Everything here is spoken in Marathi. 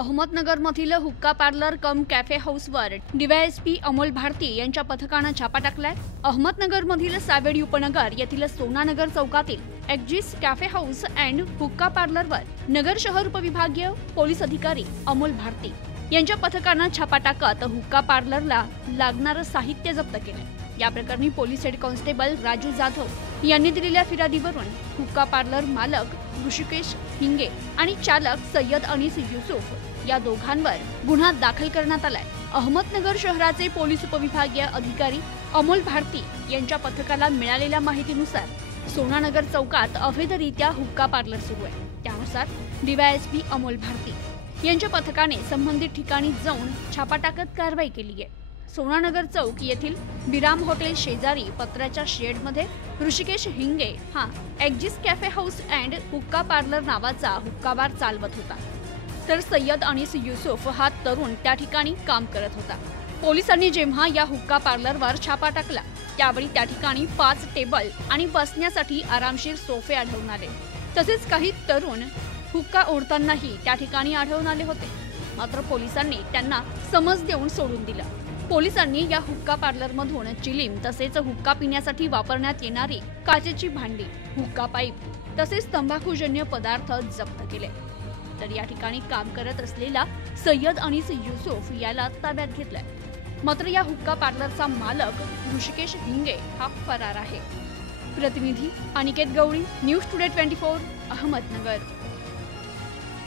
अहमदनगरमधील हुक्का पार्लर कम कॅफे हाऊसवर डीवायएसपी अमोल भारती यांच्या पथकानं छापा टाकलाय। अहमदनगरमधील सावेडी उपनगर येथील सोनानगर चौकातील एक्झिस कॅफे हाऊस अँड हुक्का पार्लरवर नगर शहर उपविभागीय पोलीस अधिकारी अमोल भारती यांच्या पथकानं छापा टाकत हुक्का पार्लरला लागणारं साहित्य जप्त केलं। या प्रकरणी police head constable Raju Jadhav यांनी दिलेल्या फिर्यादीवरून हुक्का पार्लर मालक ऋषिकेश हिंगे आणि चालक सय्यद अनीस युसुफ या दोघांवर गुन्हा दाखल करण्यात आलाय। अहमदनगर शहराचे पोलीस उपविभागीय अधिकारी अमोल भारती यांच्या पथकाला मिळालेल्या माहितीनुसार सोनानगर चौकात अवैधरित्या हुक्का पार्लर सुरू आहे। त्यानुसार डीवायएसपी अमोल भारती यांच्या पथकाने संबंधित ठिकाणी जाऊन छापा टाकत कारवाई केली आहे। सोनानगर चौक येथील विराम हॉटेल शेजारी पत्र्याच्या शेडमध्ये ऋषिकेश हिंगे हा एक्झिस कॅफे हाऊस अँड हुक्का पार्लर नावाचा हुक्का बार चालवत होता, तर सय्यद अनीस युसुफ हा तरुण त्या ठिकाणी काम करत होता। पोलिसांनी जेव्हा या हुक्का पार्लरवर छापा टाकला त्यावेळी त्या ठिकाणी 5 टेबल आणि बसण्यासाठी आरामशीर सोफे आढळून आले। तसेच काही तरुण हुक्का ओढतानाही त्या ठिकाणी आढळून आले होते। मात्र पोलिसांनी त्यांना समज देऊन सोडून दिलं। पोलिसांनी या हुक्का पार्लरमधून चिलीम तसेच हुक्का पिण्यासाठी वापरण्यात येणारी काचेची भांडी, हुक्का पाईप तसेच तंबाखूजन्य पदार्थ जप्त केले। तर या ठिकाणी काम करत असलेला सय्यद अनीस युसुफ याला ताब्यात घेतलाय। मात्र या हुक्का पार्लरचा मालक ऋषिकेश हिंगे हा फरार आहे। प्रतिनिधी अनिकेत गवळी, न्यूज टुडे 24, अहमदनगर।